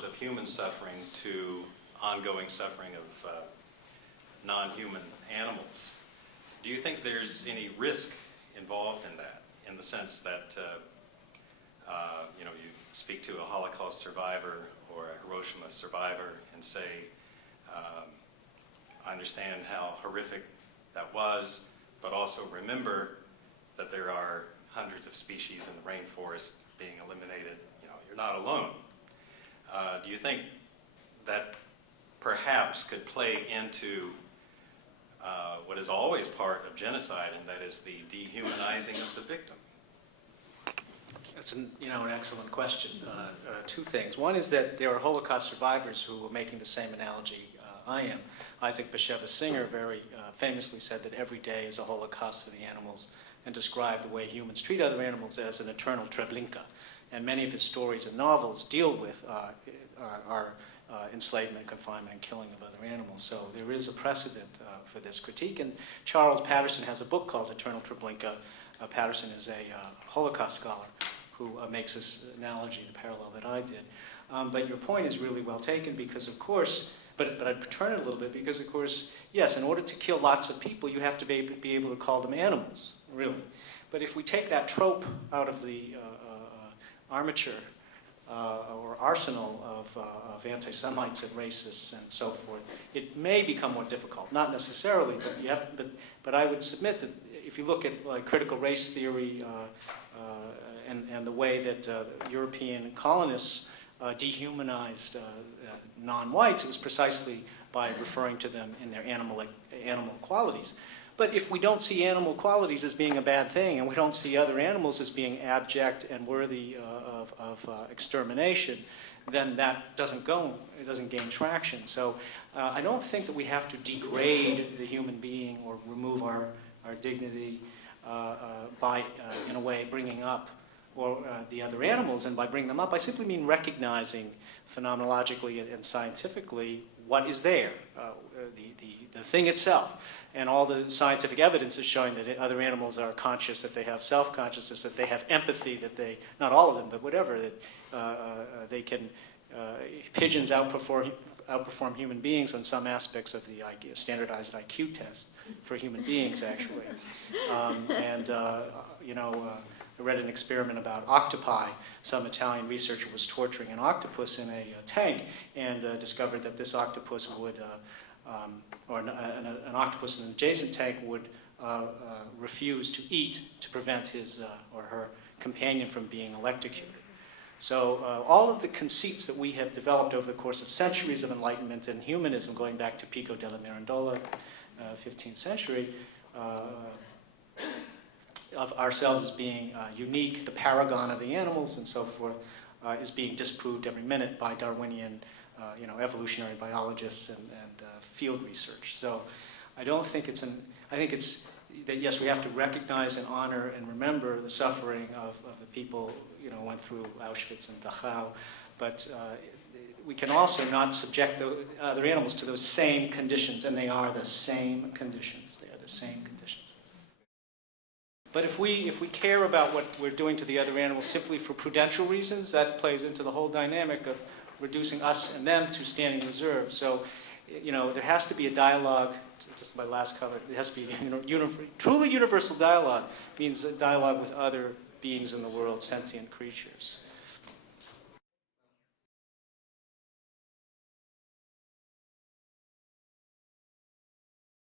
causes of human suffering to ongoing suffering of non-human animals. Do you think there's any risk involved in that, in the sense that you know, you speak to a Holocaust survivor or a Hiroshima survivor and say, I understand how horrific that was, but also remember that there are hundreds of species in the rainforest being eliminated. You know, you're not alone. Do you think that perhaps could play into what is always part of genocide, and that is the dehumanizing of the victim? That's an excellent question. Two things. One is that there are Holocaust survivors who are making the same analogy I am. Isaac Bashevis Singer very famously said that every day is a Holocaust for the animals, and described the way humans treat other animals as an eternal Treblinka. And many of his stories and novels deal with our enslavement, confinement, and killing of other animals. So there is a precedent for this critique. And Charles Patterson has a book called Eternal Treblinka. Patterson is a Holocaust scholar who makes this analogy, the parallel that I did. But your point is really well taken, because of course, but I'd turn it a little bit, because of course, yes, in order to kill lots of people, you have to be able to call them animals, really. But if we take that trope out of the armature or arsenal of anti-Semites and racists and so forth, it may become more difficult. Not necessarily, but I would submit that if you look at like critical race theory and the way that European colonists dehumanized non-whites, it was precisely by referring to them in their animal qualities. But if we don't see animal qualities as being a bad thing, and we don't see other animals as being abject and worthy of extermination, then that doesn't gain traction. So I don't think that we have to degrade the human being or remove our dignity by, in a way, bringing up the other animals. And by bringing them up, I simply mean recognizing phenomenologically and scientifically what is there, the thing itself. And all the scientific evidence is showing that other animals are conscious, that they have self-consciousness, that they have empathy, that they, not all of them, but whatever, that they can, pigeons outperform human beings on some aspects of the standardized IQ test for human beings, actually. I read an experiment about octopi. Some Italian researcher was torturing an octopus in a tank and discovered that this octopus would, or an octopus in an adjacent tank would refuse to eat to prevent his or her companion from being electrocuted. So all of the conceits that we have developed over the course of centuries of enlightenment and humanism, going back to Pico della Mirandola, 15th century, of ourselves as being unique, the paragon of the animals and so forth, is being disproved every minute by Darwinian, evolutionary biologists and field research. So I don't think I think it's that yes, we have to recognize and honor and remember the suffering of the people, who went through Auschwitz and Dachau, but we can also not subject the other animals to those same conditions, and they are the same conditions. They are the same conditions. But if we care about what we're doing to the other animals simply for prudential reasons, that plays into the whole dynamic of reducing us and them to standing reserve. So, there has to be a dialogue. Just my last comment. It has to be truly universal dialogue. Means a dialogue with other beings in the world, sentient creatures.